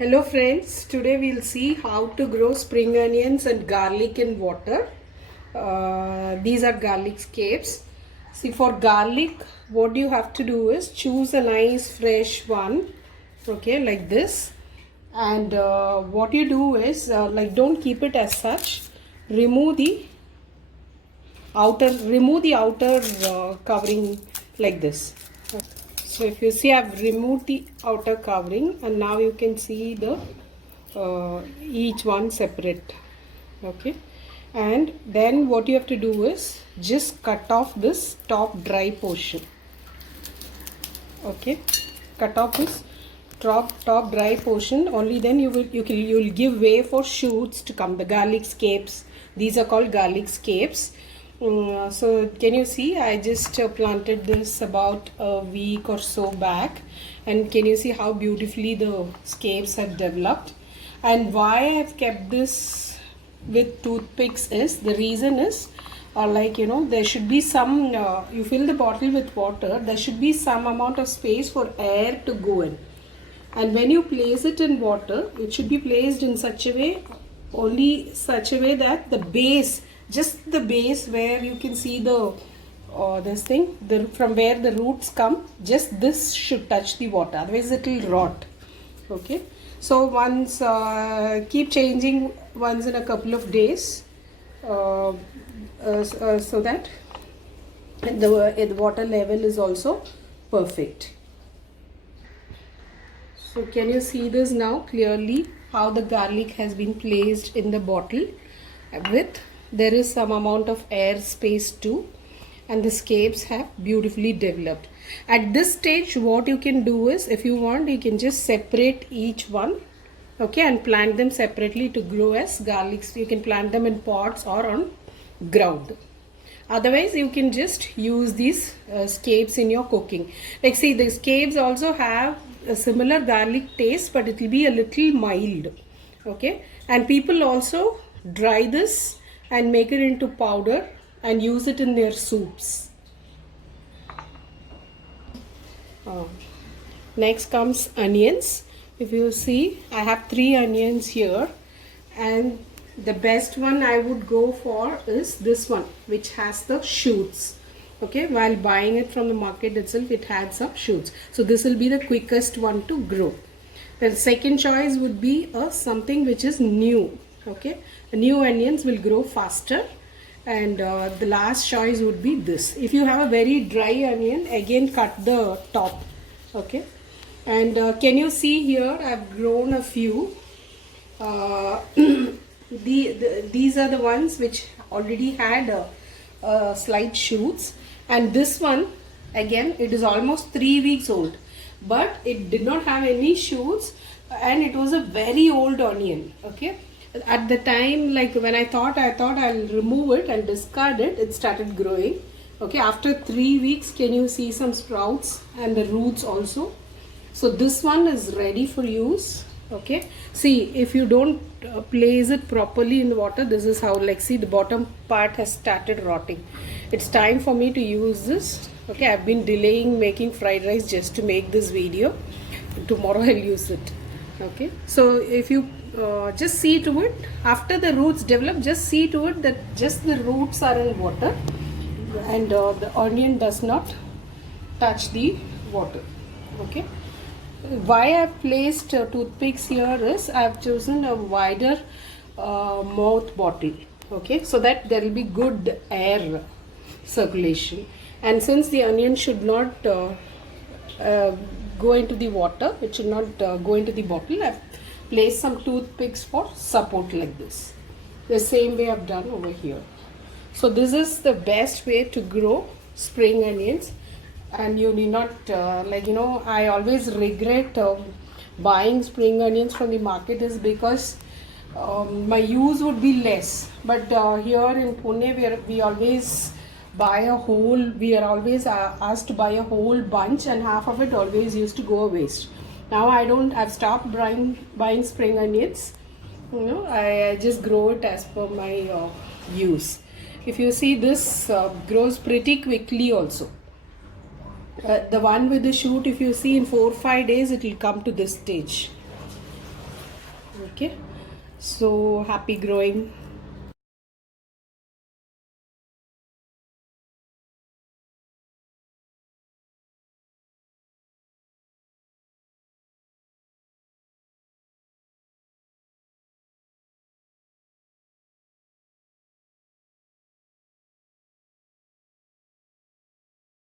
Hello friends, today we'll see how to grow spring onions and garlic in water. These are garlic scapes. See, for garlic, what you have to do is choose a nice fresh one, okay, like this. And what you do is, don't keep it as such. Remove the outer covering like this. So if you see, I've removed the outer covering and now you can see the each one separate. Okay, and then what you have to do is just cut off this top dry portion. Okay, cut off this top dry portion. Only then you will give way for shoots to come. The garlic scapes. These are called garlic scapes. So can you see, I just planted this about a week or so back, and can you see how beautifully the scapes have developed? And why I have kept this with toothpicks is, the reason is there should be some, you fill the bottle with water, there should be some amount of space for air to go in. And when you place it in water, it should be placed in such a way, that the base, just the base where you can see the from where the roots come, just this should touch the water, otherwise it will rot. Okay, so once keep changing once in a couple of days, so that the water level is also perfect. So can you see this now clearly, how the garlic has been placed in the bottle with, there is some amount of air space too, and the scapes have beautifully developed. At this stage, what you can do is, if you want, you can just separate each one, okay, and plant them separately to grow as garlics. You can plant them in pots or on ground. Otherwise, you can just use these scapes in your cooking. Like, see, the scapes also have a similar garlic taste, but it will be a little mild. Okay, and people also dry this and make it into powder and use it in their soups. Next comes onions. If you see, I have 3 onions here, and the best one I would go for is this one, which has the shoots. Okay, while buying it from the market itself, it had some shoots. So this will be the quickest one to grow. The second choice would be something which is new. Okay, the new onions will grow faster, and the last choice would be this. If you have a very dry onion, again cut the top. Okay, and can you see here, I've grown a few. These are the ones which already had slight shoots, and this one, again, it is almost 3 weeks old, but it did not have any shoots, and it was a very old onion. Okay, at the time, like when I thought I'll remove it and discard it, it started growing. Okay, after 3 weeks, can you see some sprouts and the roots also? So this one is ready for use. Okay, see, if you don't place it properly in the water, this is how, like, see, the bottom part has started rotting. It's time for me to use this. Okay, I've been delaying making fried rice just to make this video. Tomorrow I'll use it. Okay, so if you just see to it, after the roots develop, just see to it that just the roots are in water, and the onion does not touch the water. Okay, why I've placed toothpicks here is, I've chosen a wider mouth bottle. Okay, so that there will be good air circulation, and since the onion should not go into the water, it should not go into the bottle, I've placed some toothpicks for support like this. The same way I've done over here. So this is the best way to grow spring onions, and you need not I always regret buying spring onions from the market, is because my use would be less. But here in Pune, we always buy a whole, we are always asked to buy a whole bunch, and half of it always used to go waste. Now I've stopped buying spring onions. I just grow it as per my use. If you see, this grows pretty quickly also. The one with the shoot, if you see, in 4 or 5 days it will come to this stage. Okay, so happy growing.